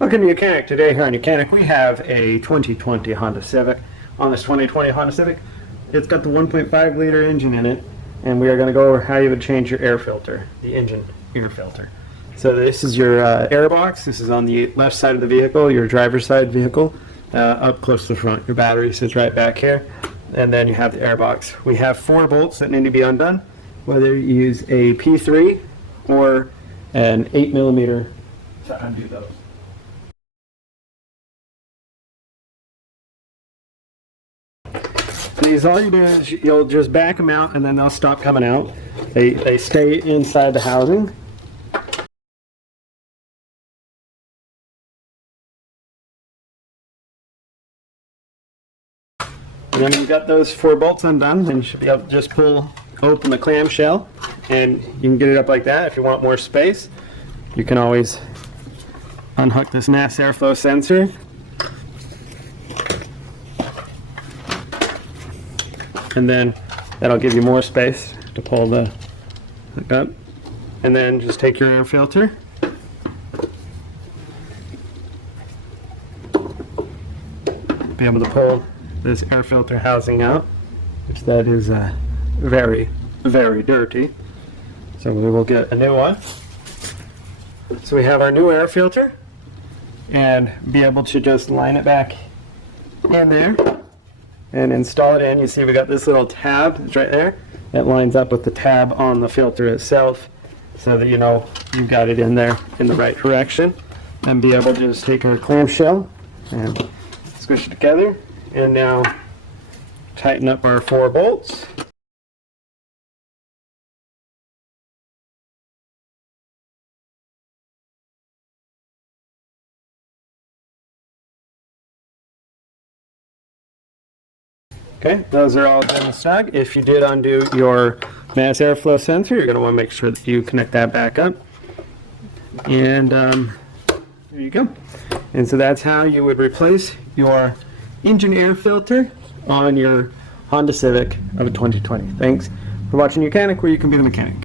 Welcome to YOUCANIC. Today here on YOUCANIC we have a 2020 Honda Civic. On this 2020 Honda Civic, it's got the 1.5 liter engine in it, and we are going to go over how you would change your air filter, the engine air filter. So this is your air box. This is on the left side of the vehicle, your driver's side vehicle, up close to the front. Your battery sits right back here, and then you have the air box. We have 4 bolts that need to be undone, whether you use a P3 or an 8mm to undo those. These, all you do is you'll just back them out and then they'll stop coming out. They stay inside the housing. And then you've got those 4 bolts undone, then you should be able to just open the clamshell, and you can get it up like that. If you want more space, you can always unhook this mass airflow sensor. And then that'll give you more space to pull the hook up. And then just take your air filter. Be able to pull this air filter housing out, which that is very, very dirty. So we will get a new one. So we have our new air filter, and be able to just line it back in there and install it in. You see we got this little tab, it's right there, that lines up with the tab on the filter itself, so that you know you've got it in there in the right direction. And be able to just take our clamshell and squish it together, and now tighten up our 4 bolts. Okay, those are all done and snug. If you did undo your mass airflow sensor, you're going to want to make sure that you connect that back up. And there you go. And so that's how you would replace your engine air filter on your Honda Civic of a 2020. Thanks for watching YOUCANIC, where you can be the mechanic.